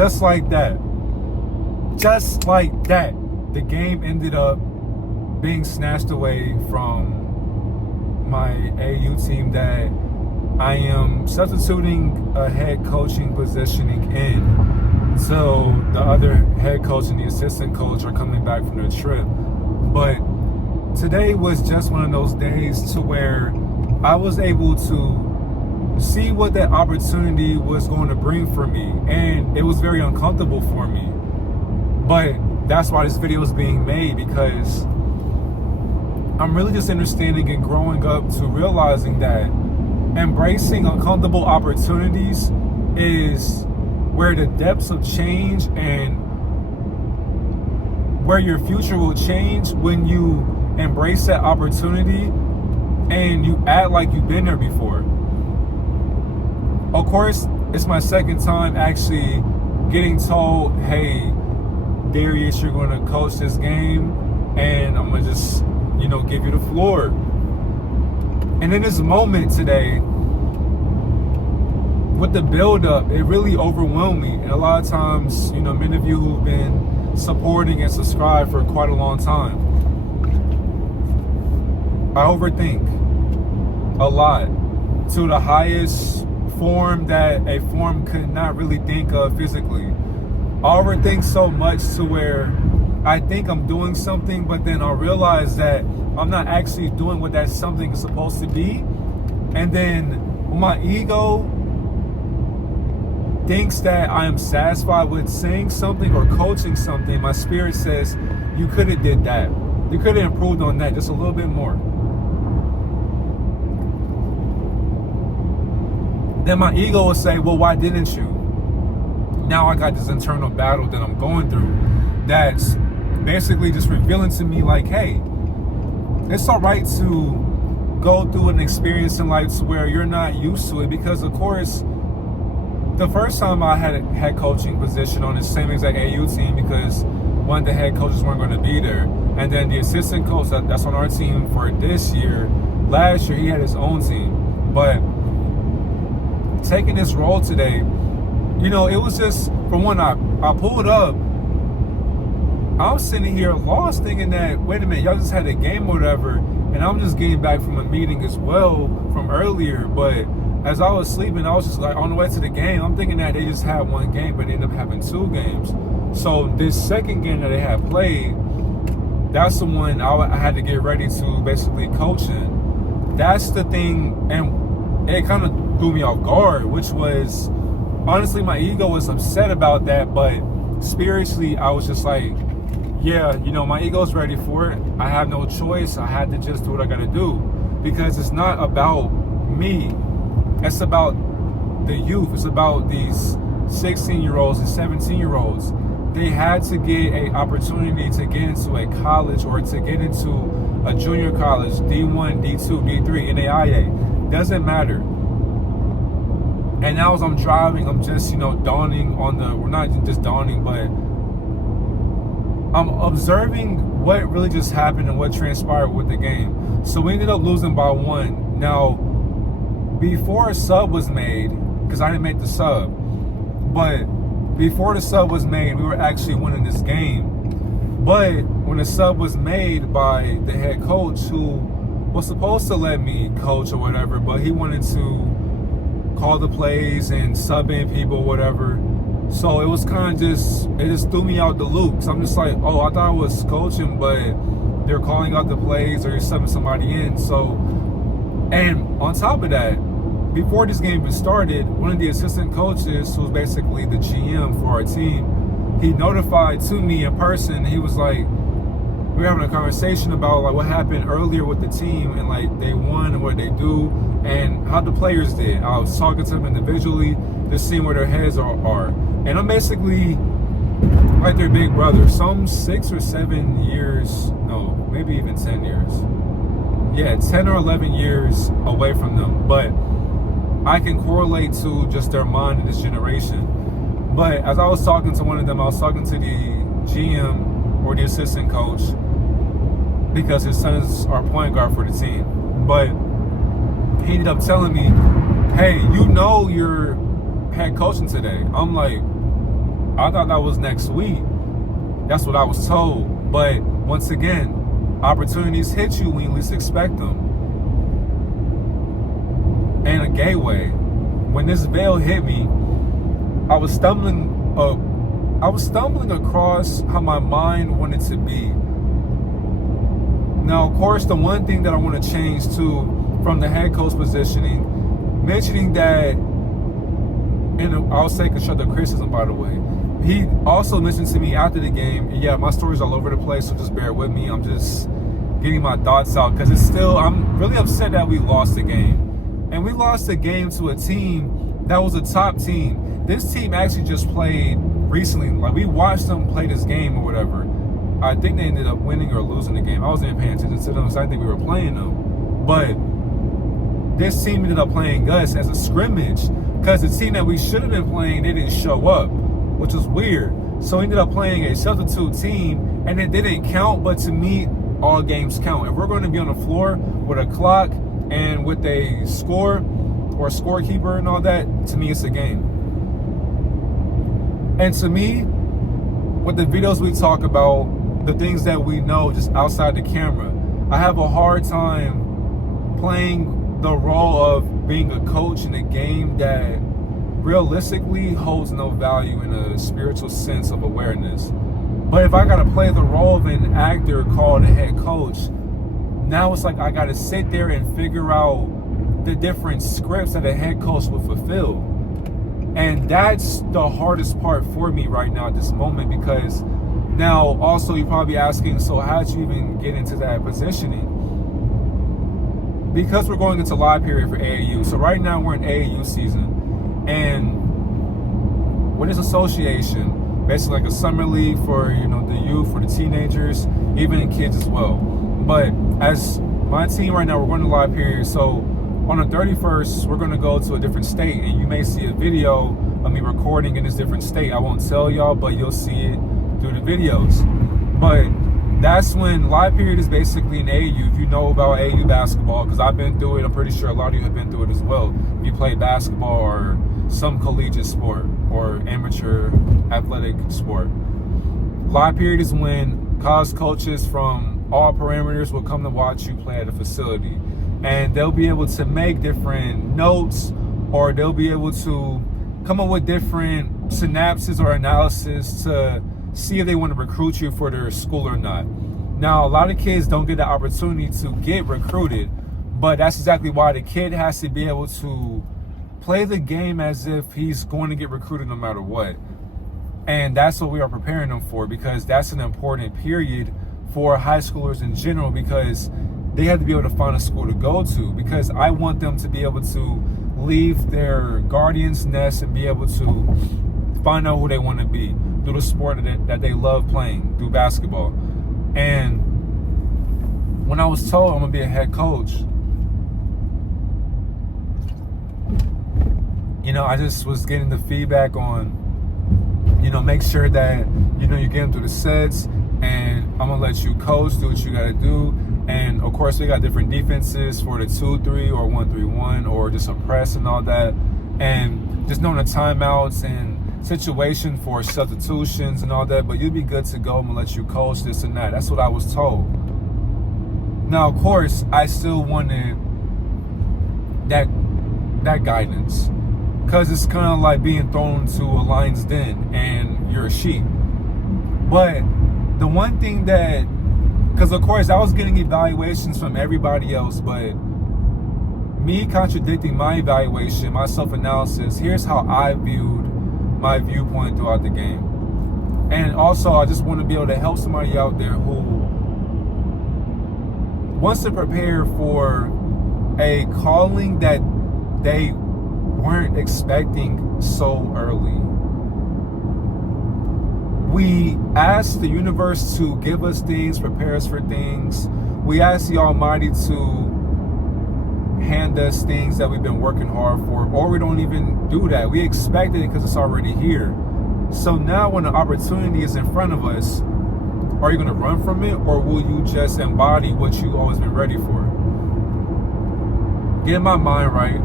just like that, the game ended up being snatched away from my AAU team that I am substituting a head coaching positioning in. So the other head coach and the assistant coach are coming back from their trip. But today was just one of those days to where I was able to see what that opportunity was going to bring for me. And it was very uncomfortable for me. But that's why this video is being made, because I'm really just understanding and growing up to realizing that embracing uncomfortable opportunities is where the depths of change and where your future will change when you embrace that opportunity and you act like you've been there before. Of course, it's my second time actually getting told, hey, Darius, you're going to coach this game, and I'm going to just, give you the floor. And in this moment today, with the build-up, it really overwhelmed me. And a lot of times, many of you who've been supporting and subscribed for quite a long time, I overthink a lot to the highest form that a form could not really think of physically. I overthink so much to where I think I'm doing something, but then I realize that I'm not actually doing what that something is supposed to be. And then my ego thinks that I am satisfied with saying something or coaching something. My spirit says, you could have did that. You could have improved on that just a little bit more. Then my ego will say, well, why didn't you? Now I got this internal battle that I'm going through that's basically just revealing to me like, hey, it's all right to go through an experience in life where you're not used to it, because of course, the first time I had a head coaching position on the same exact AAU team, because one of the head coaches weren't going to be there, and then the assistant coach that's on our team for this year, last year he had his own team. But taking this role today, it was just, for one, I pulled up, I was sitting here lost thinking that, wait a minute, y'all just had a game or whatever, and I'm just getting back from a meeting as well from earlier. But as I was sleeping, I was just like on the way to the game, I'm thinking that they just had one game, but they ended up having two games. So this second game that they had played, that's the one I had to get ready to basically coach in. That's the thing, and it kind of threw me off guard, which was, honestly, my ego was upset about that, but spiritually, I was just like, yeah, my ego's ready for it. I have no choice. I had to just do what I got to do, because it's not about me. It's about the youth. It's about these 16-year-olds and 17-year-olds. They had to get an opportunity to get into a college or to get into a junior college, D1, D2, D3, NAIA. Doesn't matter. And now as I'm driving, I'm just, dawning on we're not just dawning, but I'm observing what really just happened and what transpired with the game. So we ended up losing by 1. Now, before a sub was made, because I didn't make the sub, but before the sub was made, we were actually winning this game. But when the sub was made by the head coach, who was supposed to let me coach or whatever, but he wanted to call the plays and sub in people or whatever. So it was kind of it just threw me out the loop. So I'm just like, oh, I thought I was coaching, but they're calling out the plays or you're subbing somebody in. So, and on top of that, before this game even started, one of the assistant coaches, who's basically the GM for our team, he notified to me in person. He was like, we were having a conversation about like what happened earlier with the team and like they won and what they do and how the players did. I was talking to them individually, just seeing where their heads are. And I'm basically like their big brother. Some 6 or 7 years, no, maybe even 10 years. Yeah, 10 or 11 years away from them. But I can correlate to just their mind in this generation. But as I was talking to one of them, I was talking to the GM or the assistant coach because his son's our point guard for the team. But he ended up telling me, hey, you're head coaching today. I'm like, I thought that was next week. That's what I was told. But once again, opportunities hit you when you least expect them. And a gateway. When this veil hit me, I was stumbling across how my mind wanted to be. Now, of course, the one thing that I want to change to from the head coach positioning, mentioning that, and I'll say constructive criticism, by the way. He also mentioned to me after the game, yeah, my story's all over the place, so just bear with me. I'm just getting my thoughts out because I'm really upset that we lost the game. And we lost the game to a team that was a top team. This team actually just played recently. Like, we watched them play this game or whatever. I think they ended up winning or losing the game. I wasn't even paying attention to them, so I think we were playing them. But this team ended up playing us as a scrimmage because the team that we should have been playing, they didn't show up, which was weird. So we ended up playing a substitute team, and it didn't count. But to me, all games count. If we're going to be on the floor with a clock and with a score or a scorekeeper and all that, to me, it's a game. And to me, with the videos we talk about, the things that we know just outside the camera, I have a hard time playing the role of being a coach in a game that realistically holds no value in a spiritual sense of awareness. But if I got to play the role of an actor called a head coach, now it's like I got to sit there and figure out the different scripts that a head coach would fulfill. And that's the hardest part for me right now at this moment, because now also you're probably asking, so how'd you even get into that positioning? Because we're going into live period for AAU. So right now we're in AAU season. And with this association, basically like a summer league for, the youth, for the teenagers, even kids as well. But as my team right now, we're going to live period. So on the 31st, we're going to go to a different state, and you may see a video of me recording in this different state. I won't tell y'all, but you'll see it through the videos. But that's when live period is basically an AAU. If you know about AAU basketball, because I've been through it, I'm pretty sure a lot of you have been through it as well. If you play basketball or some collegiate sport or amateur athletic sport. Live period is when college coaches from all parameters will come to watch you play at a facility. And they'll be able to make different notes, or they'll be able to come up with different synapses or analysis to see if they want to recruit you for their school or not. Now, a lot of kids don't get the opportunity to get recruited, but that's exactly why the kid has to be able to play the game as if he's going to get recruited no matter what. And that's what we are preparing them for, because that's an important period for high schoolers in general, because they have to be able to find a school to go to, because I want them to be able to leave their guardian's nest and be able to find out who they want to be through the sport that they love playing, through basketball. And when I was told I'm going to be a head coach, I just was getting the feedback on, make sure that, you get them through the sets, and I'm going to let you coach, do what you got to do. And of course, we got different defenses for the 2-3 or 1-3-1 or just a press and all that. And just knowing the timeouts and situation for substitutions and all that. But you'll be good to go. I'm going to let you coach this and that. That's what I was told. Now, of course, I still wanted that guidance. Because it's kind of like being thrown to a lion's den and you're a sheep. But the one thing that, because of course I was getting evaluations from everybody else, but me contradicting my evaluation, my self-analysis, here's how I viewed my viewpoint throughout the game. And also, I just want to be able to help somebody out there who wants to prepare for a calling that they weren't expecting so early. We ask the universe to give us things, prepare us for things. We ask the Almighty to hand us things that we've been working hard for, or we don't even do that. We expect it because it's already here. So now when the opportunity is in front of us, are you going to run from it, or will you just embody what you've always been ready for? Get my mind right.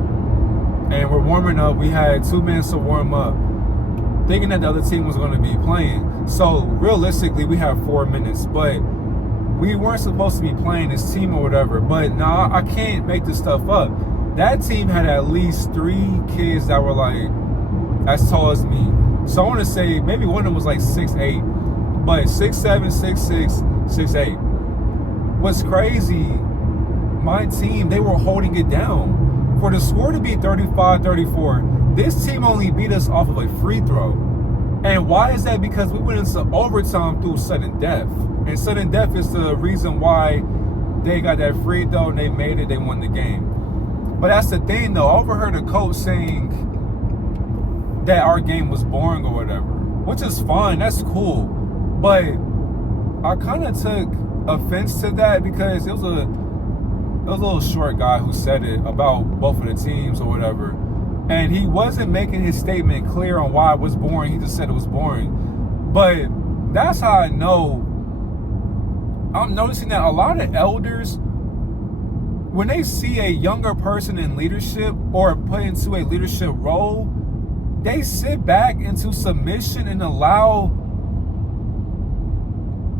And we're warming up. We had 2 minutes to warm up. thinking that the other team was going to be playing. So realistically, we have 4 minutes, but we weren't supposed to be playing this team or whatever. But nah, I can't make this stuff up. That team had at least 3 kids that were like as tall as me. So I want to say maybe one of them was like 6'8", but 6'7", 6'6", 6'8". What's crazy, my team, they were holding it down. For the score to be 35-34, this team only beat us off of a free throw. And why is that? Because we went into overtime through sudden death. And sudden death is the reason why they got that free throw and they made it, they won the game. But that's the thing though, I overheard a coach saying that our game was boring or whatever, which is fine, that's cool. But I kind of took offense to that because it was a little short guy who said it about both of the teams or whatever. And he wasn't making his statement clear on why it was boring. He just said it was boring. But that's how I know. I'm noticing that a lot of elders, when they see a younger person in leadership or put into a leadership role, they sit back into submission and allow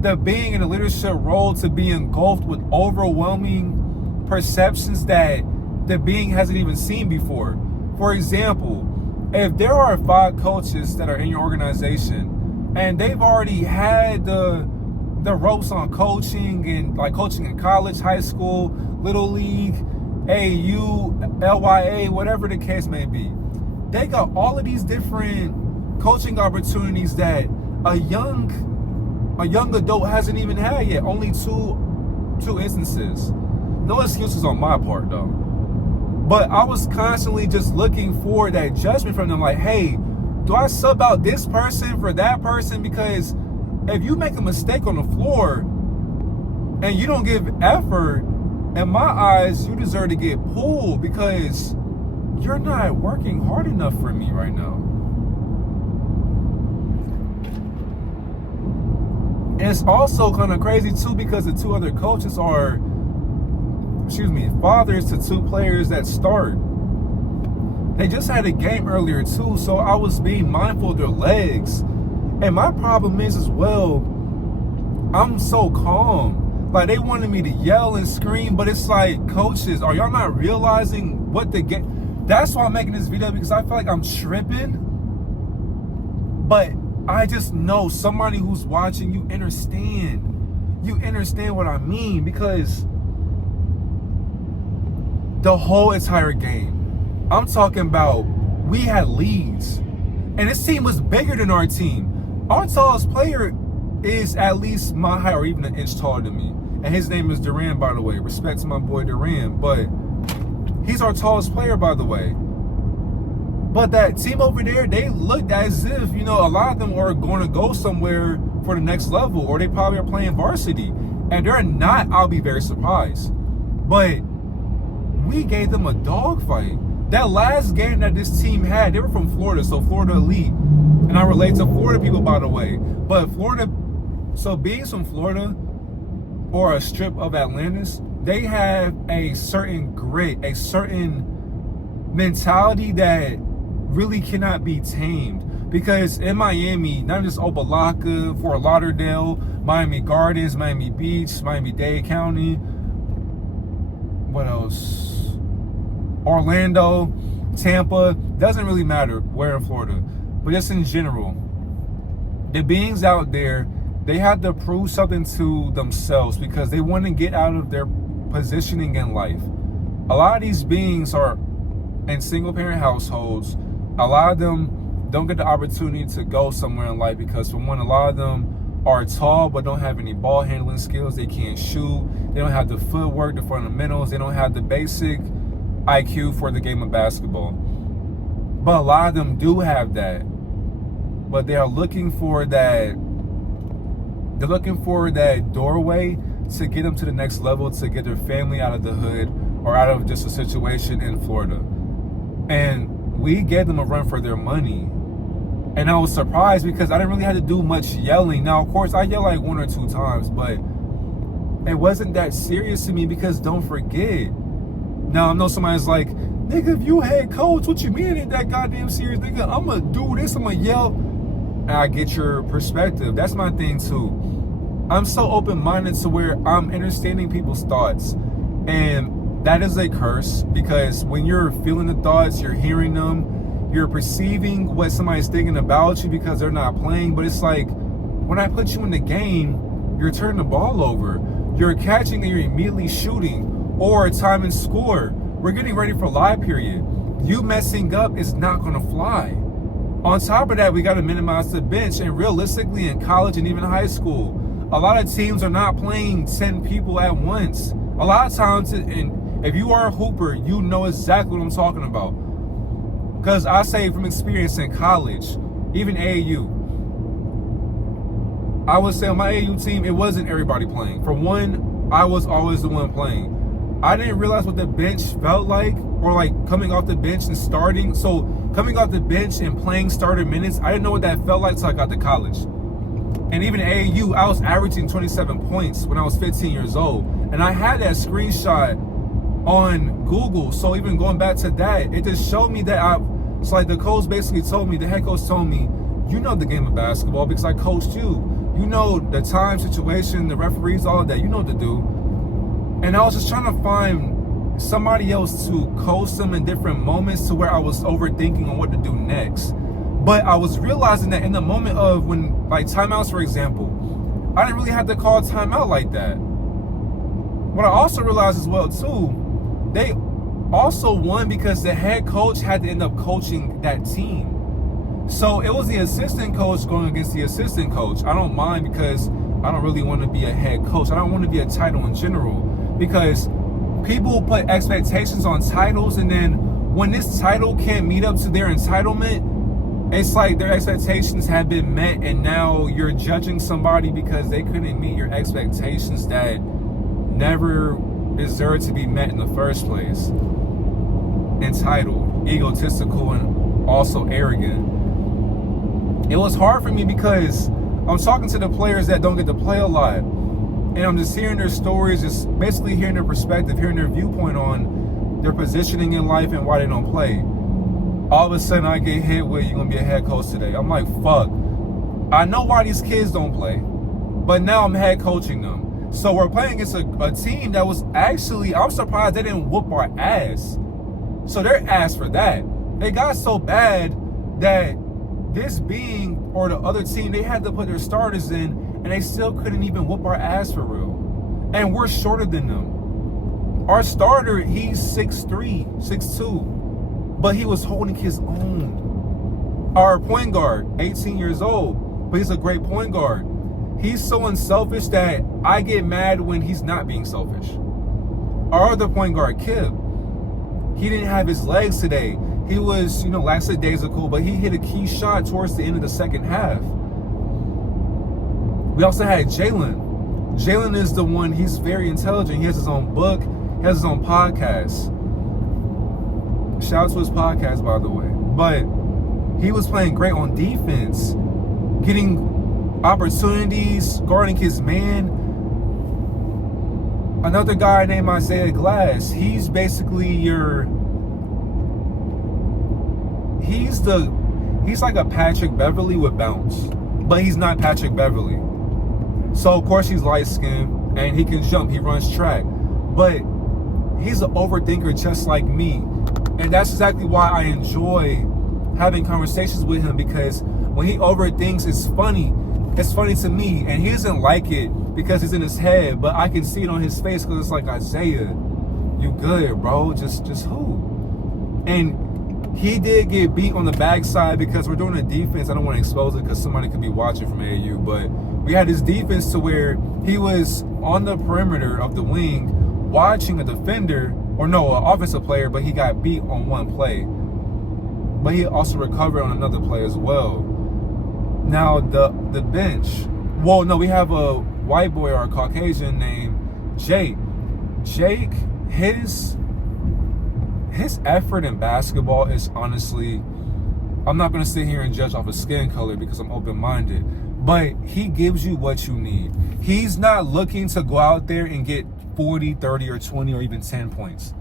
the being in a leadership role to be engulfed with overwhelming perceptions that the being hasn't even seen before. For example, if there are 5 coaches that are in your organization and they've already had the ropes on coaching and like coaching in college, high school, little league, AAU, LYA, whatever the case may be, they got all of these different coaching opportunities that a young adult hasn't even had yet. Only two instances. No excuses on my part though. But I was constantly just looking for that judgment from them, like, hey, do I sub out this person for that person? Because if you make a mistake on the floor and you don't give effort, in my eyes, you deserve to get pulled because you're not working hard enough for me right now. And it's also kind of crazy too because the 2 other coaches are, fathers to 2 players that start. They just had a game earlier too, so I was being mindful of their legs. And my problem is as well, I'm so calm. Like, they wanted me to yell and scream, but it's like, coaches, are y'all not realizing what the game? That's why I'm making this video, because I feel like I'm tripping. But I just know somebody who's watching, you understand. You understand what I mean, because the whole entire game, I'm talking about, we had leads. And this team was bigger than our team. Our tallest player is at least my height or even an inch taller than me. And his name is Duran, by the way. Respect to my boy Duran. But he's our tallest player, by the way. But that team over there, they looked as if, a lot of them are going to go somewhere for the next level. Or they probably are playing varsity. And they're not, I'll be very surprised. But we gave them a dogfight. That last game that this team had, they were from Florida, so Florida Elite. And I relate to Florida people, by the way. But Florida, so being from Florida or a strip of Atlantis, they have a certain grit, a certain mentality that really cannot be tamed. Because in Miami, not just Opa-locka, Fort Lauderdale, Miami Gardens, Miami Beach, Miami-Dade County, what else? Orlando, Tampa, doesn't really matter where in Florida, but just in general, the beings out there, they have to prove something to themselves because they want to get out of their positioning in life. A lot of these beings are in single parent households. A lot of them don't get the opportunity to go somewhere in life because, for one, a lot of them are tall but don't have any ball handling skills. They can't shoot. They don't have the footwork, the fundamentals. They don't have the basic IQ for the game of basketball. But a lot of them do have that. But they are looking for that. They're looking for that doorway to get them to the next level, to get their family out of the hood or out of just a situation in Florida. And we gave them a run for their money. And I was surprised because I didn't really have to do much yelling. Now, of course, I yell like 1 or 2 times, but it wasn't that serious to me because don't forget. Now, I know somebody's like, nigga, if you head coach, what you mean it ain't that goddamn serious, nigga? I'm going to do this, I'm going to yell. and I get your perspective. That's my thing too. I'm so open-minded to where I'm understanding people's thoughts. And that is a curse, because when you're feeling the thoughts, you're hearing them, you're perceiving what somebody's thinking about you because they're not playing. But it's like, when I put you in the game, you're turning the ball over. You're catching and you're immediately shooting, or time and score. We're getting ready for live period. You messing up is not going to fly. On top of that, we got to minimize the bench. And realistically, in college and even high school, a lot of teams are not playing 10 people at once. A lot of times, and if you are a hooper, you know exactly what I'm talking about. Because I say from experience in college, even AAU, I would say on my AAU team, it wasn't everybody playing. For one, I was always the one playing. I didn't realize what the bench felt like, or like coming off the bench and starting. So coming off the bench and playing starter minutes, I didn't know what that felt like until I got to college. And even AAU, I was averaging 27 points when I was 15 years old. And I had that screenshot on Google. So even going back to that, it just showed me that it's like the coach basically told me, the head coach told me, you know the game of basketball because I coached you. You know the time, situation, the referees, all of that. You know what to do. And I was just trying to find somebody else to coach them in different moments to where I was overthinking on what to do next. But I was realizing that in the moment of when, like timeouts, for example, I didn't really have to call timeout like that. What I also realized as well, too, they also won because the head coach had to end up coaching that team. So it was the assistant coach going against the assistant coach. I don't mind because I don't really want to be a head coach. I don't want to be a title in general, because people put expectations on titles, and then when this title can't meet up to their entitlement, it's like their expectations have been met, and now you're judging somebody because they couldn't meet your expectations that never deserved to be met in the first place. Entitled, egotistical, and also arrogant. It was hard for me because I'm talking to the players that don't get to play a lot, and I'm just hearing their stories, just basically hearing their perspective, hearing their viewpoint on their positioning in life and why they don't play. All of a sudden I get hit with, you're going to be a head coach today. I'm like, fuck. I know why these kids don't play, but now I'm head coaching them. So we're playing against a team that was actually, I'm surprised they didn't whoop our ass. So they're ass for that. They got so bad that this being, or the other team, they had to put their starters in, and they still couldn't even whoop our ass for real. And we're shorter than them. Our starter, he's 6'3", 6'2", but he was holding his own. Our point guard, 18 years old, but he's a great point guard. He's so unselfish that I get mad when he's not being selfish. Our other point guard, Kip, he didn't have his legs today. He was, lackadaisical, but he hit a key shot towards the end of the second half. We also had Jalen. Jalen is the one, he's very intelligent. He has his own book, he has his own podcast. Shout out to his podcast, by the way. But he was playing great on defense, getting opportunities, guarding his man. Another guy named Isaiah Glass, he's basically he's like a Patrick Beverly with bounce, but he's not Patrick Beverly. So of course he's light skinned and he can jump, he runs track, but he's an overthinker just like me. And that's exactly why I enjoy having conversations with him, because when he overthinks, it's funny. It's funny to me, and he doesn't like it because it's in his head, but I can see it on his face because it's like, Isaiah, you good, bro? Just who? And he did get beat on the backside because we're doing a defense. I don't want to expose it because somebody could be watching from AAU, but we had this defense to where he was on the perimeter of the wing watching a defender, or no, an offensive player, but he got beat on one play. But he also recovered on another play as well. Now, the bench, well, no, we have a white boy or a Caucasian named Jake. Jake, his effort in basketball is honestly, I'm not going to sit here and judge off of skin color because I'm open-minded, but he gives you what you need. He's not looking to go out there and get 40, 30, or 20, or even 10 points.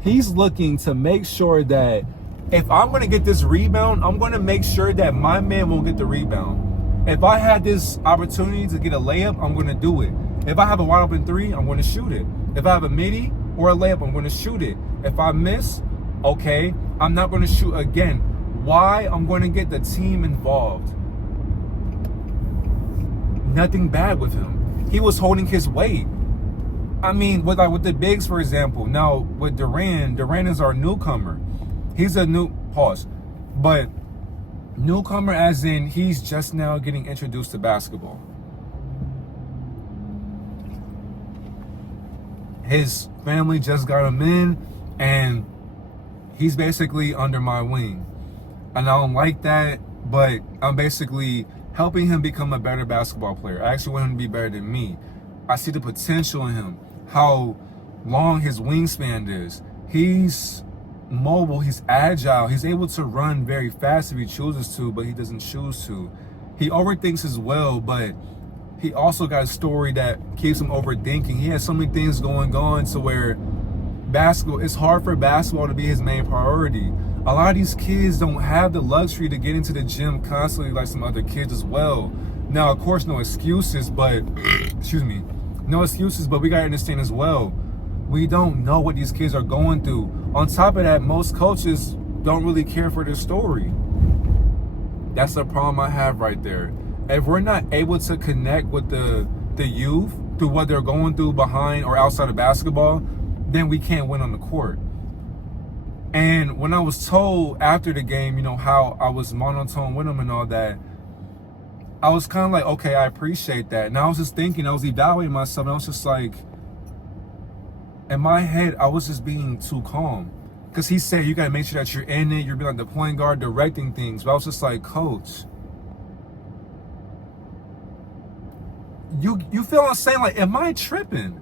He's looking to make sure that if I'm going to get this rebound, I'm going to make sure that my man won't get the rebound. If I had this opportunity to get a layup, I'm going to do it. If I have a wide open three, I'm going to shoot it. If I have a midi or a layup, I'm going to shoot it. If I miss, okay, I'm not going to shoot again. Why? I'm going to get the team involved. Nothing bad with him. He was holding his weight. I mean, with the bigs, for example. Now, with Durant is our newcomer. He's a but newcomer as in he's just now getting introduced to basketball. His family just got him in, and he's basically under my wing. And I don't like that, but I'm basically helping him become a better basketball player. I actually want him to be better than me. I see the potential in him, how long his wingspan is. He's mobile, he's agile, he's able to run very fast if he chooses to, but he doesn't choose to. He overthinks as well, but he also got a story that keeps him overthinking. He has so many things going on to where it's hard for basketball to be his main priority. A lot of these kids don't have the luxury to get into the gym constantly like some other kids as well. Now, of course, no excuses, but no excuses, but we gotta understand as well, we don't know what these kids are going through. On top of that, most coaches don't really care for their story. That's the problem I have right there. If we're not able to connect with the youth through what they're going through behind or outside of basketball, then we can't win on the court. And when I was told after the game, how I was monotone with them and all that, I was kind of like, okay, I appreciate that. And I was just thinking, I was evaluating myself, and I was just like, in my head, I was just being too calm. Because he said, you got to make sure that you're in it, you're being like the point guard, directing things. But I was just like, Coach, you feel what I'm saying? Like, am I tripping?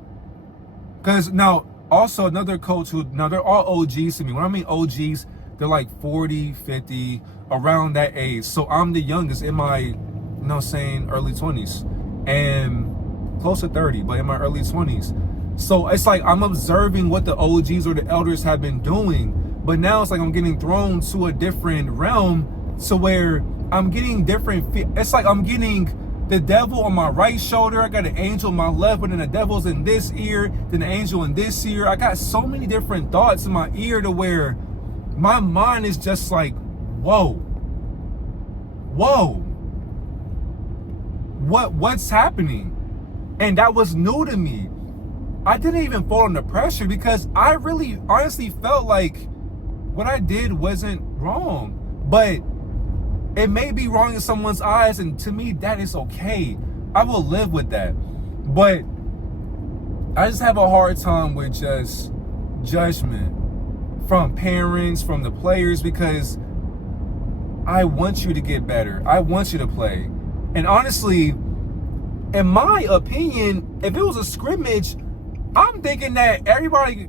Because now, also another coach they're all OGs to me. When I mean OGs, they're like 40, 50, around that age. So I'm the youngest in my, early 20s. And close to 30, but in my early 20s. So it's like I'm observing what the OGs or the elders have been doing. But now it's like I'm getting thrown to a different realm to where I'm getting different. It's like I'm getting the devil on my right shoulder. I got an angel on my left, but then the devil's in this ear, then the angel in this ear. I got so many different thoughts in my ear to where my mind is just like, whoa. What's happening? And that was new to me. I didn't even fall under pressure because I really honestly felt like what I did wasn't wrong. But it may be wrong in someone's eyes, and to me, that is okay. I will live with that. But I just have a hard time with just judgment from parents, from the players, because I want you to get better. I want you to play. And honestly, in my opinion, if it was a scrimmage, I'm thinking that everybody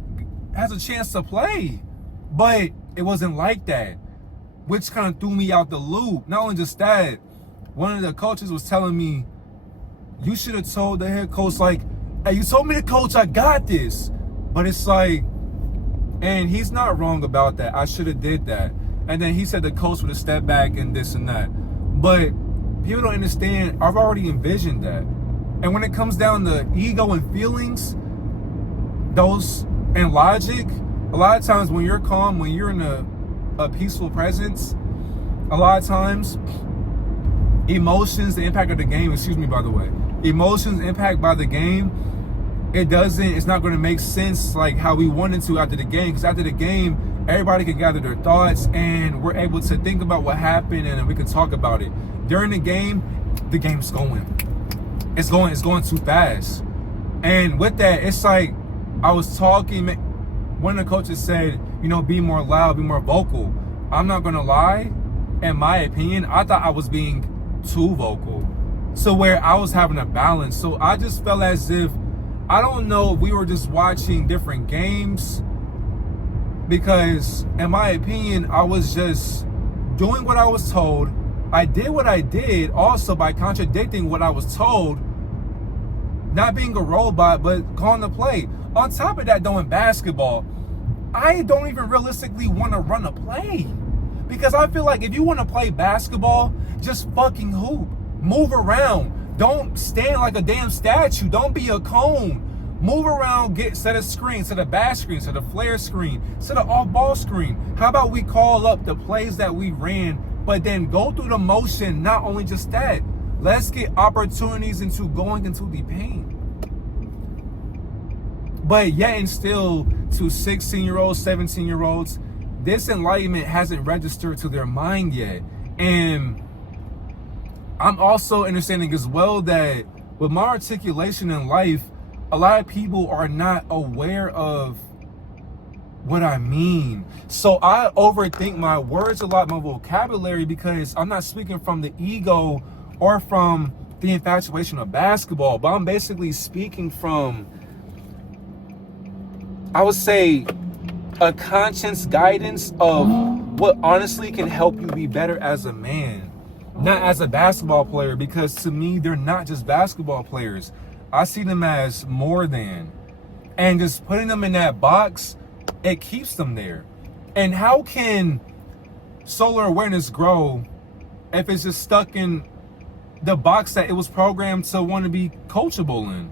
has a chance to play. But it wasn't like that, which kind of threw me out the loop. Not only just that, one of the coaches was telling me, you should have told the head coach, like, hey, you told me to coach, I got this. But it's like, and he's not wrong about that. I should have did that. And then he said the coach would have stepped back and this and that. But people don't understand, I've already envisioned that. And when it comes down to ego and feelings, and logic, a lot of times when you're calm, when you're in a peaceful presence, a lot of times emotions, the impact of the game, emotions impact by the game, it's not going to make sense like how we wanted to after the game. Because after the game, everybody can gather their thoughts and we're able to think about what happened and we can talk about it. During the game's going. It's going too fast. And with that, it's like I was talking, one of the coaches said, be more loud, be more vocal. I'm not going to lie. In my opinion, I thought I was being too vocal. So where I was having a balance. So I just felt as if, I don't know if we were just watching different games, because in my opinion, I was just doing what I was told. I did what I did also by contradicting what I was told, not being a robot, but calling the play. On top of that, though, in basketball, I don't even realistically want to run a play. Because I feel like if you want to play basketball, just fucking hoop. Move around. Don't stand like a damn statue. Don't be a cone. Move around, set a screen, set a back screen, set a flare screen, set an off-ball screen. How about we call up the plays that we ran, but then go through the motion, not only just that. Let's get opportunities into going into the paint. But yet and still, to 16-year-olds, 17-year-olds, this enlightenment hasn't registered to their mind yet. And I'm also understanding as well that with my articulation in life, a lot of people are not aware of what I mean. So I overthink my words a lot, my vocabulary, because I'm not speaking from the ego or from the infatuation of basketball, but I'm basically speaking from, I would say, a conscious guidance of what honestly can help you be better as a man, not as a basketball player, because to me, they're not just basketball players. I see them as more than. And just putting them in that box, it keeps them there. And how can solar awareness grow if it's just stuck in the box that it was programmed to want to be coachable in?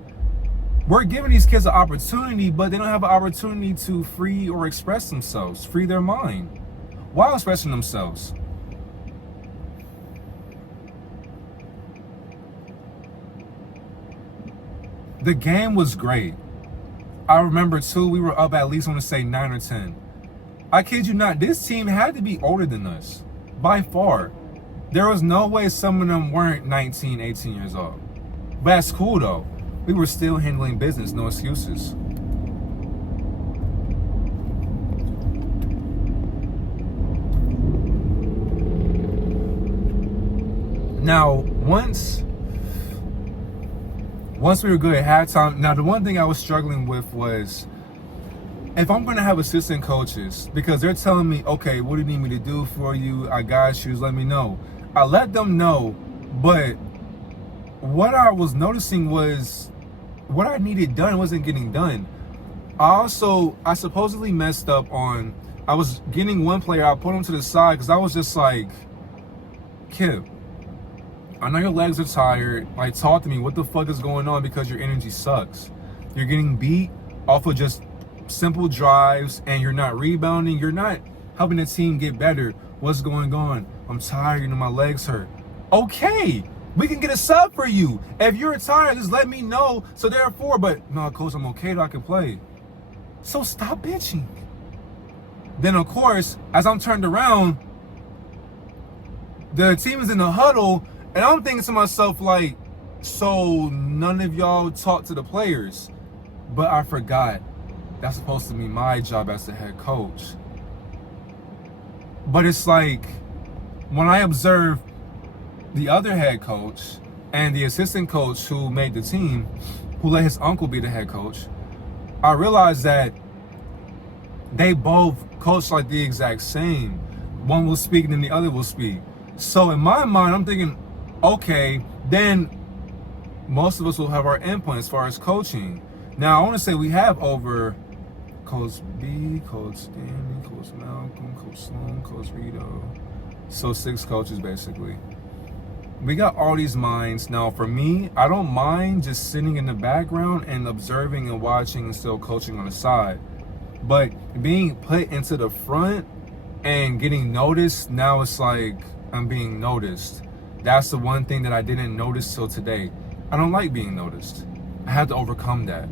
We're giving these kids an opportunity, but they don't have an opportunity to free or express themselves, free their mind while expressing themselves. The game was great. I remember too, we were up at least, I want to say 9 or 10. I kid you not, this team had to be older than us, by far. There was no way some of them weren't 19, 18 years old. But that's cool though. We were still handling business, no excuses. Now, once we were good at halftime, now the one thing I was struggling with was, if I'm going to have assistant coaches, because they're telling me, okay, what do you need me to do for you? I got you, let me know. I let them know, but what I was noticing was what I needed done wasn't getting done. I supposedly messed up on, I was getting one player, I put him to the side because I was just like, Kip, I know your legs are tired. Like, talk to me. What the fuck is going on? Because your energy sucks. You're getting beat off of just simple drives and you're not rebounding. You're not helping the team get better. What's going on? I'm tired. My legs hurt. Okay, we can get a sub for you. If you're tired, just let me know. So therefore, but no, coach, I'm okay. I can play. So stop bitching. Then, of course, as I'm turned around, the team is in the huddle. And I'm thinking to myself, like, so none of y'all talk to the players. But I forgot that's supposed to be my job as the head coach. But it's like, when I observe the other head coach and the assistant coach who made the team, who let his uncle be the head coach, I realized that they both coach like the exact same. One will speak and then the other will speak. So in my mind, I'm thinking, okay, then most of us will have our input as far as coaching. Now, I want to say we have over Coach B, Coach Stanley, Coach Malcolm, Coach Sloan, Coach Rito. So 6 coaches, basically. We got all these minds. Now, for me, I don't mind just sitting in the background and observing and watching and still coaching on the side. But being put into the front and getting noticed, now it's like I'm being noticed. That's the one thing that I didn't notice till today. I don't like being noticed. I had to overcome that.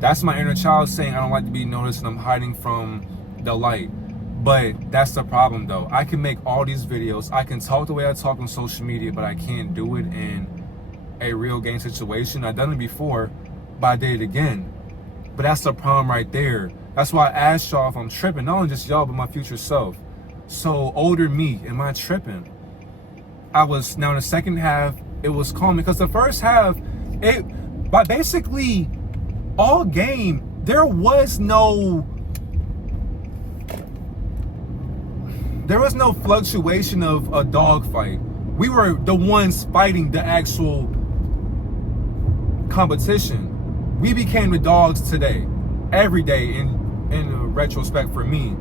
That's my inner child saying I don't like to be noticed and I'm hiding from the light. But that's the problem though. I can make all these videos. I can talk the way I talk on social media, but I can't do it in a real game situation. I've done it before, but I did it again. But that's the problem right there. That's why I asked y'all if I'm tripping. Not only just y'all, but my future self. So older me, am I tripping? Now in the second half, it was calm because the first half, but basically all game, there was no fluctuation of a dogfight. We were the ones fighting the actual competition. We became the dogs today, every day in retrospect for me,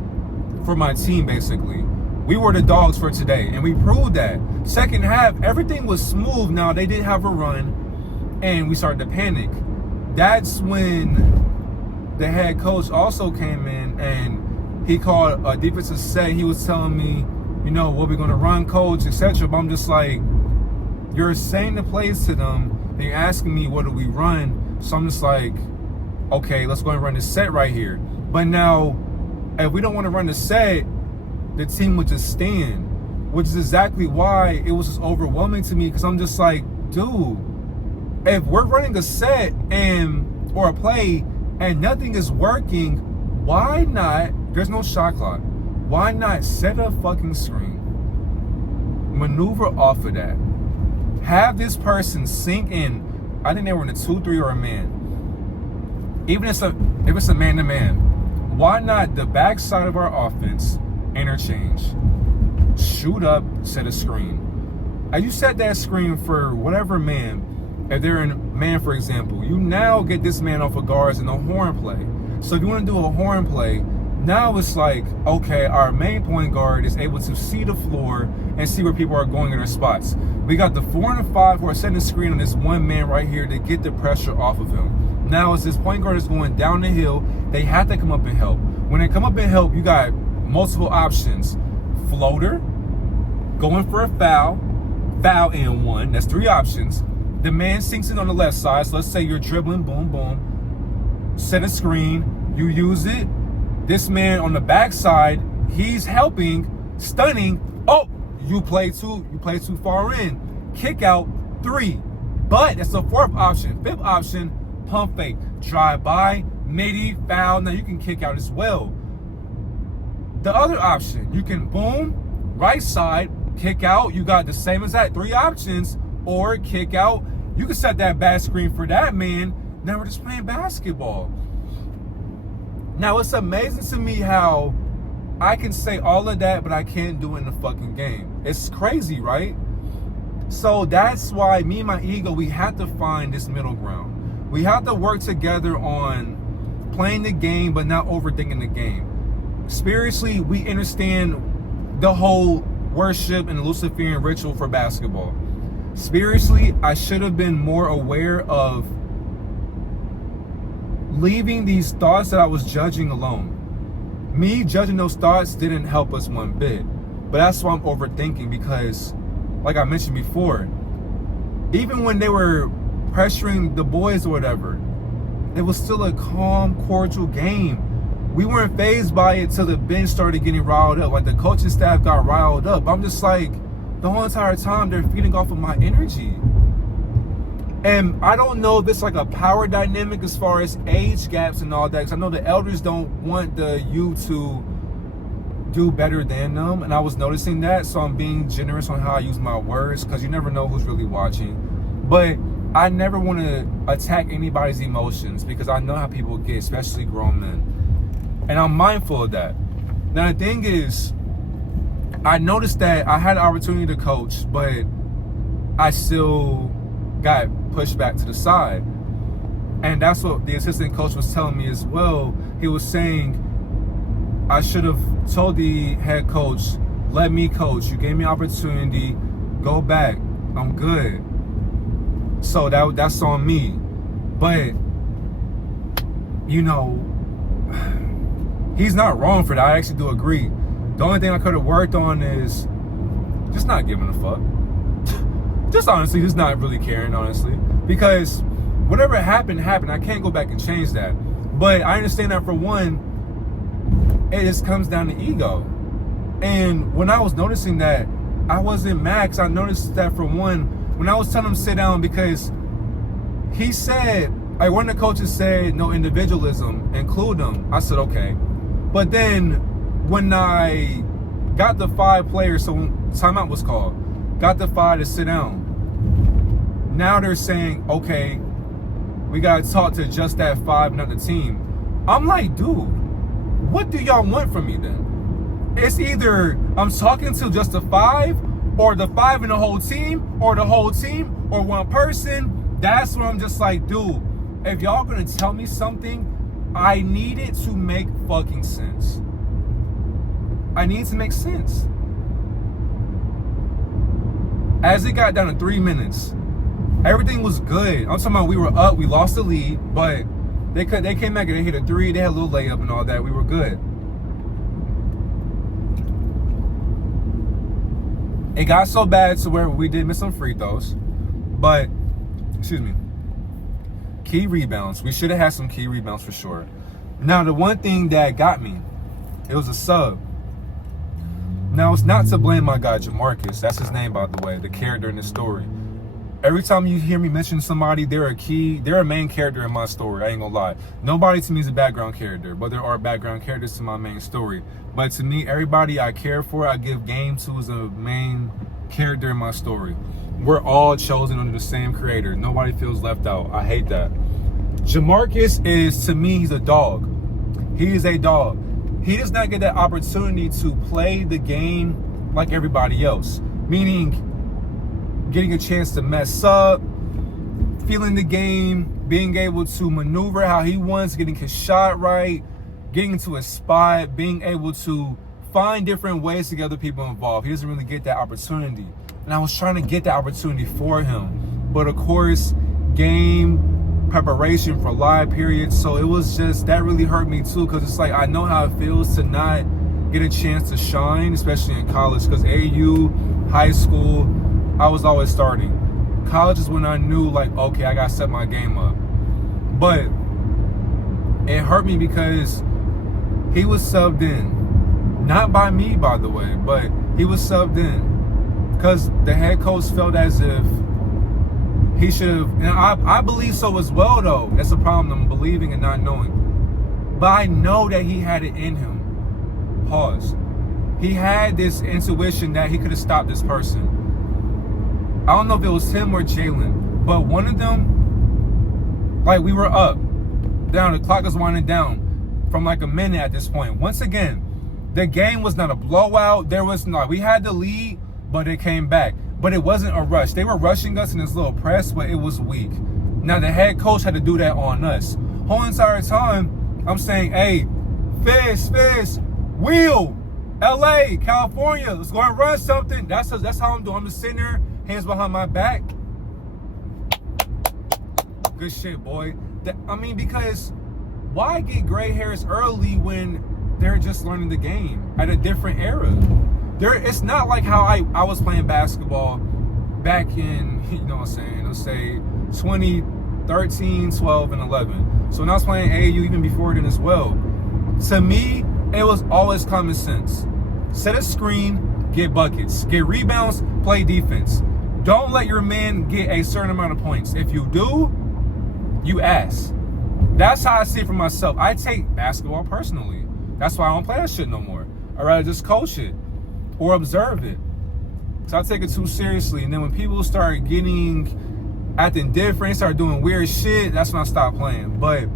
for my team basically. We were the dogs for today, and we proved that. Second half, everything was smooth. Now, they did have a run, and we started to panic. That's when the head coach also came in, and he called a defensive set. He was telling me, what we're going to run, coach, etc. But I'm just like, you're saying the plays to them, and you're asking me, what do we run? So I'm just like, okay, let's go and run the set right here. But now, if we don't want to run the set, the team would just stand, which is exactly why it was just overwhelming to me, because I'm just like, dude, if we're running a set or a play and nothing is working, why not, there's no shot clock, why not set a fucking screen, maneuver off of that, have this person sink in. I think they were in a 2-3 or a man. Even if it's a man-to-man, why not the backside of our offense interchange, shoot up, set a screen. As you set that screen for whatever man, if they're in man, for example, you now get this man off of guards in a horn play. So if you want to do a horn play, now it's like, okay, our main point guard is able to see the floor and see where people are going in their spots. We got the 4 and the 5 who are setting the screen on this one man right here to get the pressure off of him. Now, as this point guard is going down the hill, they have to come up and help. When they come up and help, you got multiple options. Floater, going for a foul and one. That's 3 options. The man sinks in on the left side. So let's say you're dribbling, boom, boom. Set a screen, you use it. This man on the backside, he's helping, stunning. Oh, you play too far in. Kick out, 3. But that's the 4th option. 5th option, pump fake. Drive by, midi, foul. Now you can kick out as well. The other option, you can boom, right side, kick out. You got the same exact 3 options, or kick out. You can set that back screen for that man. Now we're just playing basketball. Now, it's amazing to me how I can say all of that, but I can't do it in the fucking game. It's crazy, right? So that's why me and my ego, we have to find this middle ground. We have to work together on playing the game, but not overthinking the game. Spiritually, we understand the whole worship and Luciferian ritual for basketball. Spiritually, I should have been more aware of leaving these thoughts that I was judging alone. Me judging those thoughts didn't help us one bit. But that's why I'm overthinking, because, like I mentioned before, even when they were pressuring the boys or whatever, it was still a calm, cordial game. We weren't fazed by it till the bench started getting riled up. Like, the coaching staff got riled up. I'm just like, the whole entire time they're feeding off of my energy. And I don't know if it's like a power dynamic as far as age gaps and all that, because I know the elders don't want the youth to do better than them, and I was noticing that, so I'm being generous on how I use my words, because you never know who's really watching. But I never want to attack anybody's emotions, because I know how people get, especially grown men, and I'm mindful of that. Now the thing is, I noticed that I had the opportunity to coach, but I still got pushed back to the side. And that's what the assistant coach was telling me as well. He was saying, I should have told the head coach, let me coach. You gave me opportunity. Go back. I'm good. So that's on me. But, he's not wrong for that. I actually do agree. The only thing I could have worked on is just not giving a fuck. Just honestly, just not really caring, honestly. Because whatever happened. I can't go back and change that. But I understand that, for one, it just comes down to ego. And when I was noticing that, I wasn't mad, because I noticed that, for one, when I was telling him to sit down, because he said, like, one of the coaches said, no individualism, include them. I said, okay. But then when I got the 5 players, so when timeout was called, got the 5 to sit down. Now they're saying, okay, we got to talk to just that 5, not the team. I'm like, dude, what do y'all want from me then? It's either I'm talking to just the 5, or the 5 and the whole team, or the whole team, or one person. That's where I'm just like, dude, if y'all gonna tell me something, I need it to make fucking sense. I need it to make sense. As it got down to 3 minutes, everything was good. I'm talking about we were up, we lost the lead, but they came back and they hit a 3, they had a little layup and all that. We were good. It got so bad to where we did miss some free throws, but, excuse me, key rebounds. We should have had some key rebounds for sure. Now, the one thing that got me, it was a sub. Now, it's not to blame my guy, Jamarcus. That's his name, by the way, the character in the story. Every time you hear me mention somebody, they're a main character in my story. I ain't gonna lie. Nobody to me is a background character, but there are background characters to my main story. But to me, everybody I care for, I give game to as a main character in my story. We're all chosen under the same creator. Nobody feels left out. I hate that. Jamarcus is, to me, he's a dog. He is a dog. He does not get that opportunity to play the game like everybody else. Meaning, getting a chance to mess up, feeling the game, being able to maneuver how he wants, getting his shot right, getting into a spot, being able to find different ways to get other people involved. He doesn't really get that opportunity. And I was trying to get that opportunity for him. But of course, game preparation for live periods. So it was just, that really hurt me too, because it's like, I know how it feels to not get a chance to shine, especially in college, because AAU, high school, I was always starting. College is when I knew, like, okay, I got to set my game up. But it hurt me because he was subbed in. Not by me, by the way, but he was subbed in. Because the head coach felt as if he should have, and I believe so as well, though. That's the problem, I'm believing and not knowing. But I know that he had it in him. Pause. He had this intuition that he could have stopped this person. I don't know if it was him or Jalen, but one of them, like, we were up, down, the clock was winding down from like a minute at this point. Once again, the game was not a blowout. There was not, we had the lead, but it came back. But it wasn't a rush. They were rushing us in this little press, but it was weak. Now, the head coach had to do that on us. Whole entire time, I'm saying, hey, Fizz, Wheel, LA, California, let's go and run something. That's how I'm doing. I'm just sitting there, hands behind my back. Good shit, boy. Because why get gray hairs early when they're just learning the game at a different era? It's not like how I was playing basketball back in, you know what I'm saying, let's say 2013, 12, and 11. So when I was playing AAU, even before then as well, to me, it was always common sense. Set a screen, get buckets. Get rebounds, play defense. Don't let your man get a certain amount of points. If you do, you ass. That's how I see it for myself. I take basketball personally. That's why I don't play that shit no more. I'd rather just coach it or observe it. So I take it too seriously. And then when people start acting different, start doing weird shit, that's when I stop playing. But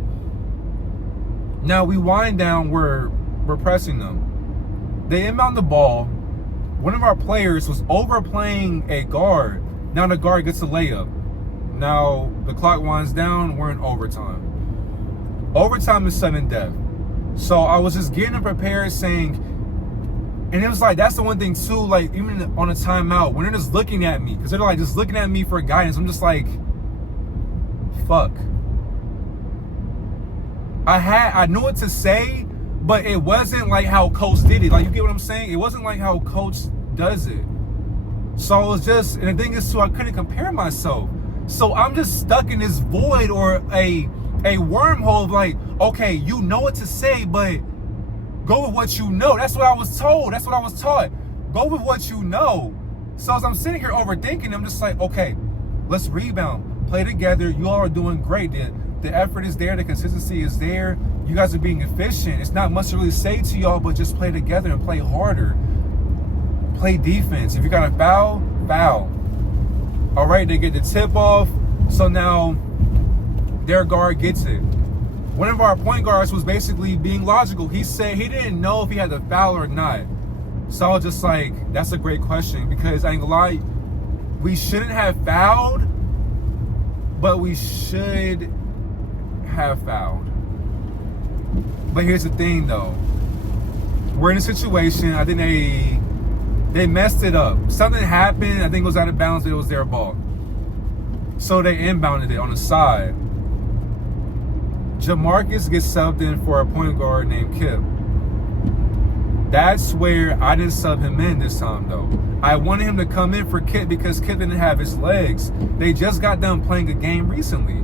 now we wind down, we're pressing them. They inbound the ball. One of our players was overplaying a guard. Now the guard gets a layup. Now the clock winds down, we're in overtime. Overtime is sudden death. So I was just getting them prepared, saying, and it was like, that's the one thing too, like, even on a timeout, when they're just looking at me, because they're like just looking at me for guidance, I'm just like, fuck. I knew what to say, but it wasn't like how coach did it. Like, you get what I'm saying? It wasn't like how coach does it. So it was just, and the thing is too, I couldn't compare myself. So I'm just stuck in this void or a wormhole of like, okay, you know what to say, but go with what you know. That's what I was told. That's what I was taught. Go with what you know. So as I'm sitting here overthinking, I'm just like, okay, let's rebound, play together. You all are doing great. The effort is there. The consistency is there. You guys are being efficient. It's not much to really say to y'all, but just play together and play harder. Play defense. If you got a foul, foul. All right, they get the tip off. So now their guard gets it. One of our point guards was basically being logical. He said he didn't know if he had the foul or not. So I was just like, that's a great question, because I ain't gonna lie, we shouldn't have fouled, but we should have fouled. But here's the thing though. We're in a situation, I think They messed it up. Something happened. I think it was out of bounds. It was their ball. So they inbounded it on the side. Jamarcus gets subbed in for a point guard named Kip. That's where I didn't sub him in this time, though. I wanted him to come in for Kip because Kip didn't have his legs. They just got done playing a game recently.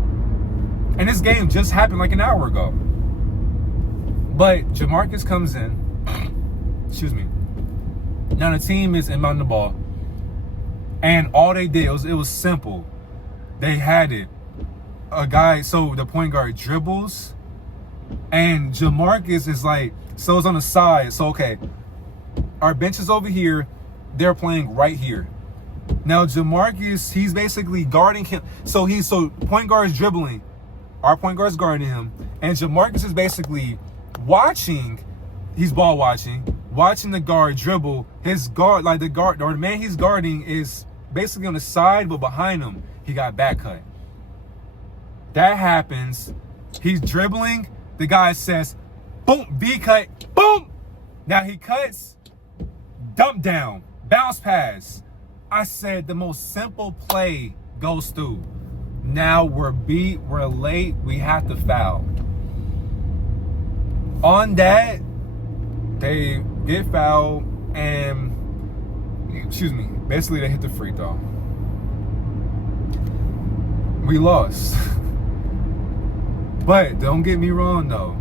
And this game just happened like an hour ago. But Jamarcus comes in. Excuse me. Now the team is inbounding the ball. And all they did, it was simple. They had it. A guy, so the point guard dribbles. And Jamarcus is like, so it's on the side. So, okay, our bench is over here. They're playing right here. Now, Jamarcus, he's basically guarding him. So point guard is dribbling. Our point guard is guarding him. And Jamarcus is basically watching. He's ball watching the guard dribble. His guard, like the man he's guarding is basically on the side, but behind him, he got back cut. That happens. He's dribbling. The guy says, boom, V cut, boom. Now he cuts, dump down, bounce pass. I said the most simple play goes through. Now we're beat, we're late, we have to foul. On that, they get fouled and, basically they hit the free throw. We lost. But don't get me wrong though,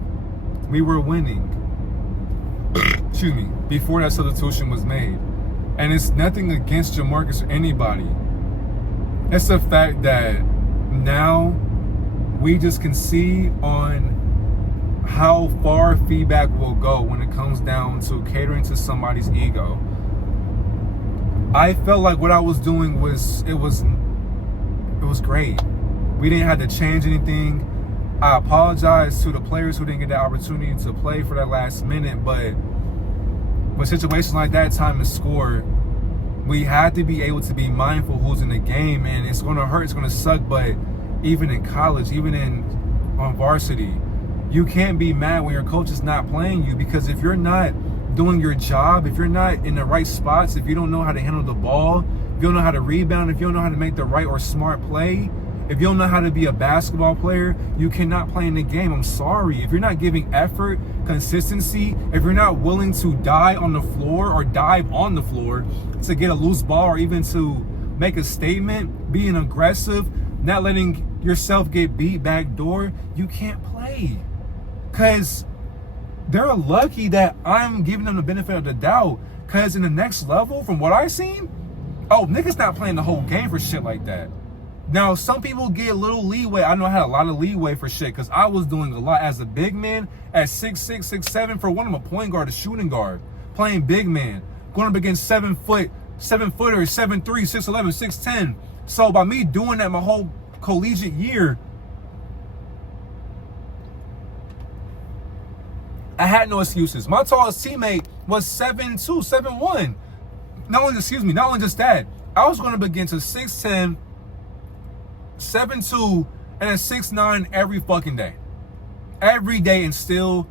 we were winning. Before that substitution was made. And it's nothing against Jamarcus or anybody. It's the fact that now we just can see on how far feedback will go when it comes down to catering to somebody's ego. I felt like what I was doing was great. We didn't have to change anything. I apologize to the players who didn't get the opportunity to play for that last minute, but with situations like that, time is score. We had to be able to be mindful who's in the game, and it's going to hurt, it's going to suck, but even in college, even on varsity, you can't be mad when your coach is not playing you, because if you're not doing your job, if you're not in the right spots, if you don't know how to handle the ball, if you don't know how to rebound, if you don't know how to make the right or smart play, if you don't know how to be a basketball player, you cannot play in the game. I'm sorry. If you're not giving effort, consistency, if you're not willing to die on the floor or dive on the floor to get a loose ball or even to make a statement, being aggressive, not letting yourself get beat back door, you can't play. Because they're lucky that I'm giving them the benefit of the doubt. Because in the next level, from what I've seen, niggas not playing the whole game for shit like that. Now, some people get a little leeway. I know I had a lot of leeway for shit because I was doing a lot as a big man at 6'6", 6'7", for one of a point guard, a shooting guard, playing big man, going up against 7-footers, 7'3", 6'11", 6'10". So by me doing that my whole collegiate year, I had no excuses. My tallest teammate was 7'2", 7'1". Not only just that, I was going up against a 6'10", 7'2", and a 6'9" every fucking day. Every day, and still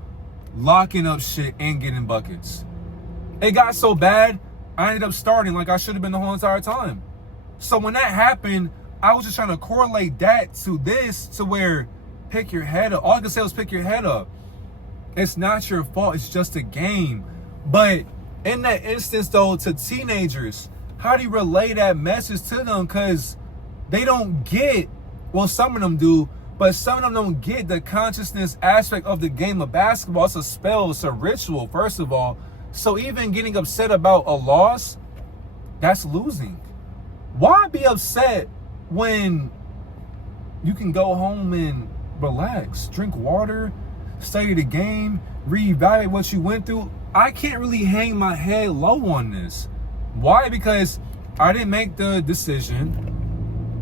locking up shit and getting buckets. It got so bad, I ended up starting like I should have been the whole entire time. So when that happened, I was just trying to correlate that to this, to where pick your head up. All I can say was pick your head up. It's not your fault. It's just a game. But in that instance, though, to teenagers, how do you relay that message to them? Because they don't get, well, some of them do, but some of them don't get the consciousness aspect of the game of basketball. It's a spell, it's a ritual, first of all. So even getting upset about a loss, that's losing. Why be upset when you can go home and relax, drink water, study the game, reevaluate what you went through? I can't really hang my head low on this. Why? Because I didn't make the decision.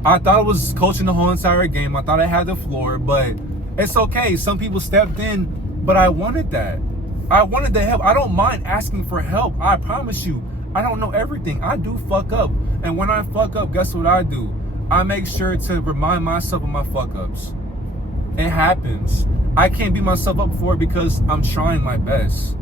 I thought I was coaching the whole entire game. I thought I had the floor, but it's okay. Some people stepped in, but I wanted that. I wanted the help. I don't mind asking for help. I promise you, I don't know everything. I do fuck up. And when I fuck up, guess what I do? I make sure to remind myself of my fuck ups. It happens. I can't beat myself up for it because I'm trying my best.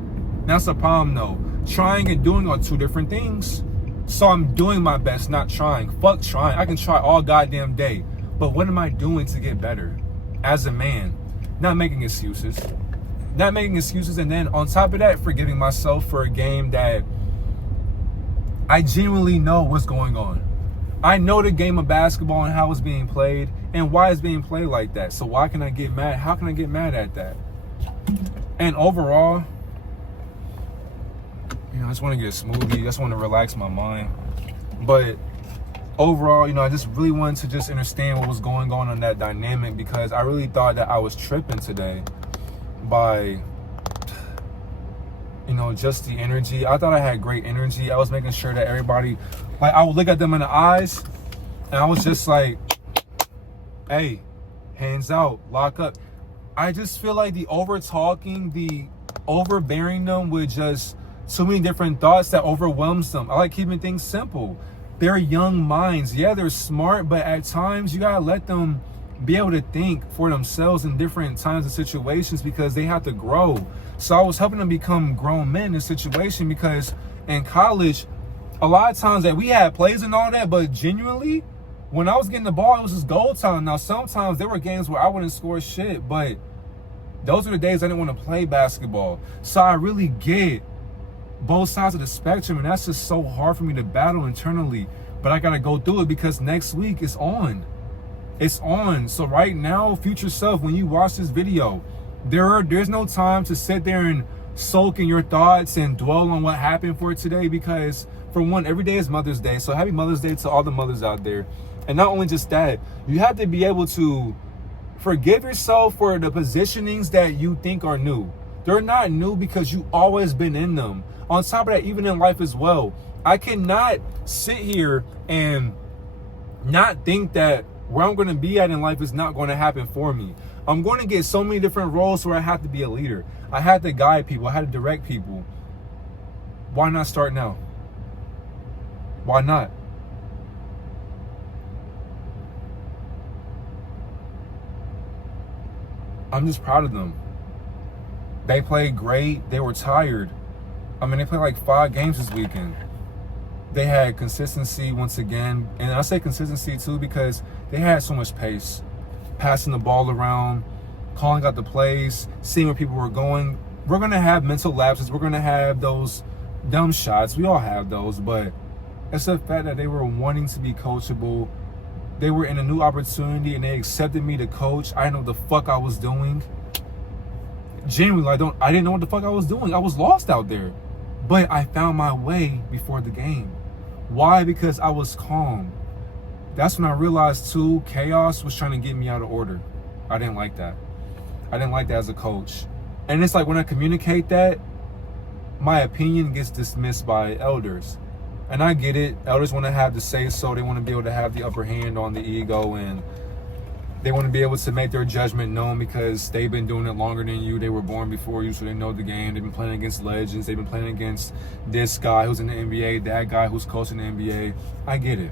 That's the problem though. Trying and doing are two different things. So I'm doing my best, not trying. Fuck trying. I can try all goddamn day. But what am I doing to get better as a man? Not making excuses. Not making excuses, and then on top of that, forgiving myself for a game that I genuinely know what's going on. I know the game of basketball and how it's being played and why it's being played like that. So why can I get mad? How can I get mad at that? And overall, I just want to get a smoothie. I just want to relax my mind. But overall, I just really wanted to just understand what was going on in that dynamic, because I really thought that I was tripping today by, just the energy. I thought I had great energy. I was making sure that everybody, I would look at them in the eyes, and I was just like, hey, hands out, lock up. I just feel like the over-talking, the overbearing them with just so many different thoughts that overwhelms them. I like keeping things simple. They're young minds. Yeah, they're smart, but at times you gotta let them be able to think for themselves in different times and situations, because they have to grow. So I was helping them become grown men in this situation, because in college, a lot of times that we had plays and all that, but genuinely, when I was getting the ball, it was just goal time. Now, sometimes there were games where I wouldn't score shit, but those are the days I didn't want to play basketball. So I really get both sides of the spectrum, and that's just so hard for me to battle internally. But I gotta go through it, because next week it's on. It's on. So right now, future self, when you watch this video, there's no time to sit there and soak in your thoughts and dwell on what happened for today, because for one, every day is Mother's Day. So happy Mother's Day to all the mothers out there. And not only just that, you have to be able to forgive yourself for the positionings that you think are new. They're not new, because you've always been in them. On top of that, even in life as well, I cannot sit here and not think that where I'm going to be at in life is not going to happen for me. I'm going to get so many different roles where I have to be a leader. I have to guide people. I have to direct people. Why not start now? Why not? I'm just proud of them. They played great. They were tired. They played like 5 games this weekend. They had consistency once again. And I say consistency too, because they had so much pace. Passing the ball around, calling out the plays, seeing where people were going. We're going to have mental lapses. We're going to have those dumb shots. We all have those. But it's the fact that they were wanting to be coachable. They were in a new opportunity, and they accepted me to coach. I didn't know what the fuck I was doing. Genuinely, I didn't know what the fuck I was doing. I was lost out there. But I found my way before the game. Why? Because I was calm. That's when I realized too, chaos was trying to get me out of order. I didn't like that. I didn't like that as a coach. And it's like when I communicate that, my opinion gets dismissed by elders. And I get it. Elders want to have the say so. They want to be able to have the upper hand on the ego, and they want to be able to make their judgment known, because they've been doing it longer than you. They were born before you, so they know the game. They've been playing against legends. They've been playing against this guy who's in the NBA, that guy who's coaching the NBA. I get it.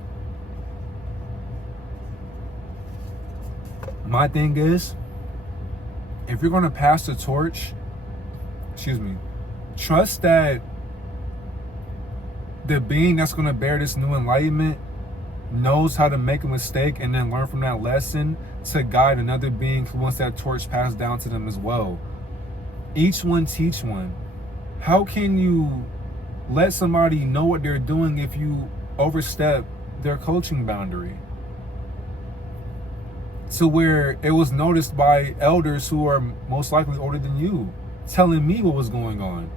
My thing is, if you're going to pass the torch, trust that the being that's going to bear this new enlightenment knows how to make a mistake and then learn from that lesson to guide another being who wants that torch passed down to them as well. Each one teach one. How can you let somebody know what they're doing if you overstep their coaching boundary? To where it was noticed by elders who are most likely older than you, telling me what was going on.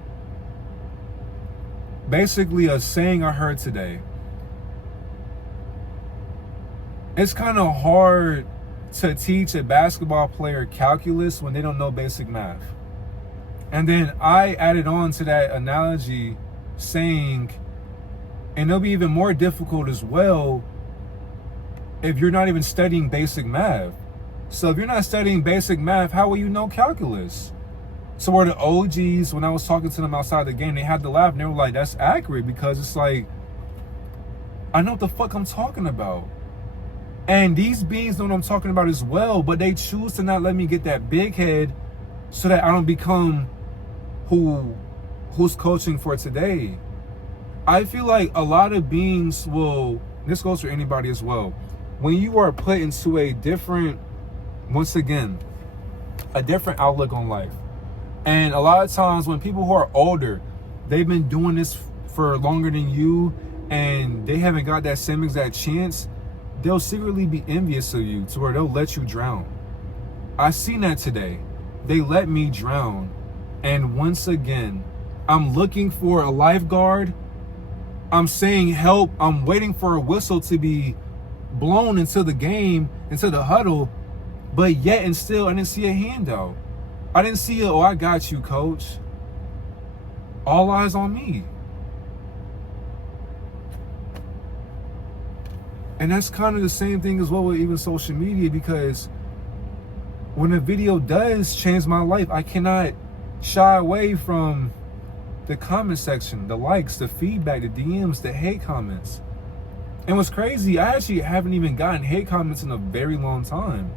Basically, a saying I heard today. It's kind of hard to teach a basketball player calculus when they don't know basic math. And then I added on to that analogy saying, and it'll be even more difficult as well if you're not even studying basic math. So if you're not studying basic math, how will you know calculus? So where the OGs, when I was talking to them outside the game, they had to laugh and they were like, that's accurate, because it's like, I know what the fuck I'm talking about. And these beings know what I'm talking about as well, but they choose to not let me get that big head so that I don't become who who's coaching for today. I feel like a lot of beings will, this goes for anybody as well, when you are put into a different, once again, a different outlook on life. And a lot of times when people who are older, they've been doing this for longer than you, and they haven't got that same exact chance, they'll secretly be envious of you to where they'll let you drown. I seen that today. They let me drown. And once again, I'm looking for a lifeguard. I'm saying help. I'm waiting for a whistle to be blown into the game, into the huddle. But yet and still, I didn't see a handout. I didn't see a, oh, I got you, coach. All eyes on me. And that's kind of the same thing as well with even social media, because when a video does change my life, I cannot shy away from the comment section, the likes, the feedback, the DMs, the hate comments. And what's crazy, I actually haven't even gotten hate comments in a very long time.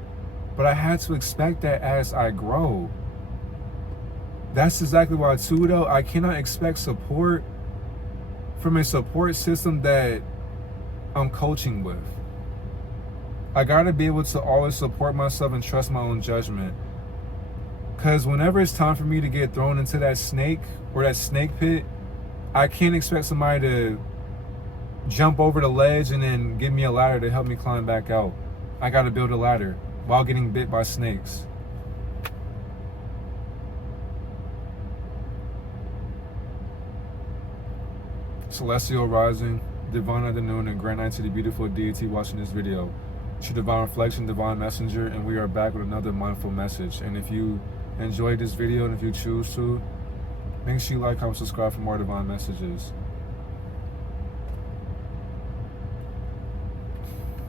But I had to expect that as I grow. That's exactly why too, though, I cannot expect support from a support system that I'm coaching with. I gotta be able to always support myself and trust my own judgment. Because whenever it's time for me to get thrown into that snake or that snake pit, I can't expect somebody to jump over the ledge and then give me a ladder to help me climb back out. I gotta build a ladder while getting bit by snakes. Celestial rising, divine at the noon, and grand night to the beautiful deity watching this video. It's your divine reflection, divine messenger, and we are back with another mindful message. And if you enjoyed this video, and if you choose to, make sure you like, comment, subscribe for more divine messages.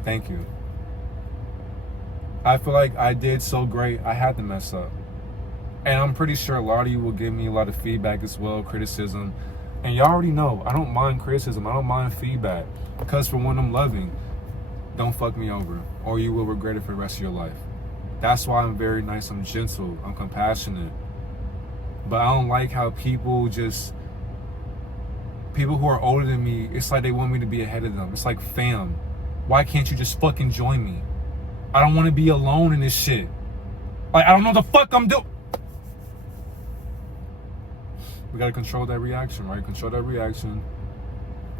Thank you. I feel like I did so great, I had to mess up. And I'm pretty sure a lot of you will give me a lot of feedback as well, criticism. And y'all already know, I don't mind criticism, I don't mind feedback. Because for one, I'm loving. Don't fuck me over, or you will regret it for the rest of your life. That's why I'm very nice, I'm gentle, I'm compassionate. But I don't like how people who are older than me, it's like they want me to be ahead of them. It's like, fam, why can't you just fucking join me? I don't want to be alone in this shit. Like, I don't know what the fuck I'm doing. We gotta control that reaction, right? Control that reaction.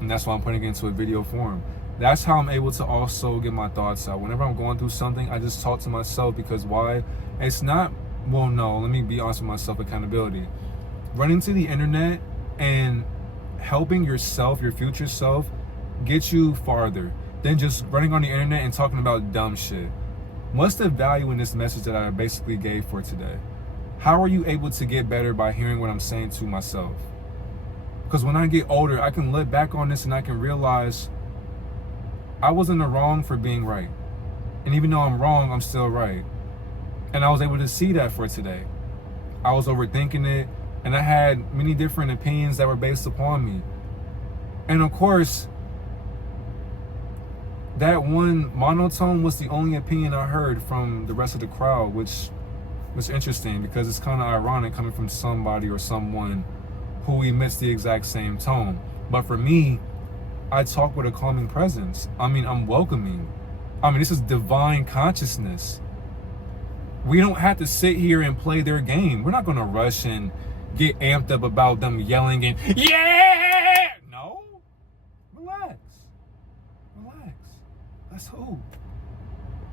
And that's why I'm putting it into a video form. That's how I'm able to also get my thoughts out. Whenever I'm going through something, I just talk to myself, because why? It's not, well, no, let me be honest with myself, accountability. Running to the internet and helping yourself, your future self, get you farther than just running on the internet and talking about dumb shit. What's the value in this message that I basically gave for today? How are you able to get better by hearing what I'm saying to myself? Because when I get older, I can look back on this and I can realize I was in the wrong for being right. And even though I'm wrong, I'm still right. And I was able to see that for today. I was overthinking it, and I had many different opinions that were based upon me. And of course, that one monotone was the only opinion I heard from the rest of the crowd, which was interesting because it's kind of ironic coming from somebody or someone who emits the exact same tone. But for me, I talk with a calming presence. I mean, I'm welcoming. I mean, this is divine consciousness. We don't have to sit here and play their game. We're not going to rush and get amped up about them yelling and, yeah! No. Relax. Relax. That's who.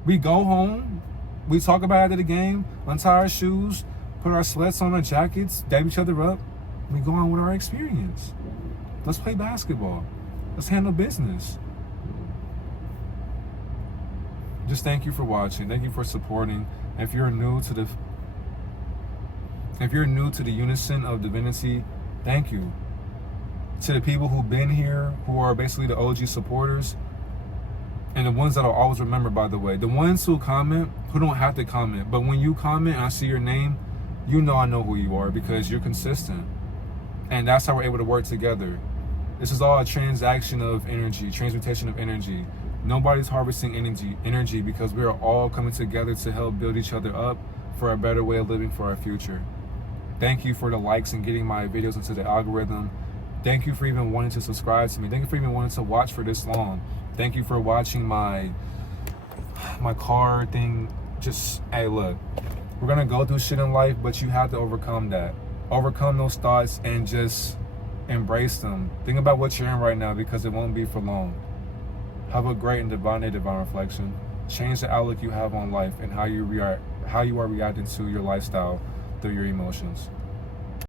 We go home. We talk about it after the game, untie our shoes, put our sweats on, our jackets, dab each other up. We go on with our experience. Let's play basketball. Let's handle business. Just thank you for watching. Thank you for supporting. If you're new to the unison of divinity, thank you. To the people who've been here, who are basically the OG supporters, and the ones that I'll always remember, by the way. The ones who comment, who don't have to comment, but when you comment and I see your name, you know I know who you are because you're consistent. And that's how we're able to work together. This is all a transaction of energy, transmutation of energy. Nobody's harvesting energy because we are all coming together to help build each other up for a better way of living for our future. Thank you for the likes and getting my videos into the algorithm. Thank you for even wanting to subscribe to me. Thank you for even wanting to watch for this long. Thank you for watching my car thing. Just, hey, look, we're gonna go through shit in life, but you have to overcome that. Overcome those thoughts and just embrace them. Think about what you're in right now, because it won't be for long. Have a great and divine day, divine reflection. Change the outlook you have on life and how you are reacting to your lifestyle through your emotions.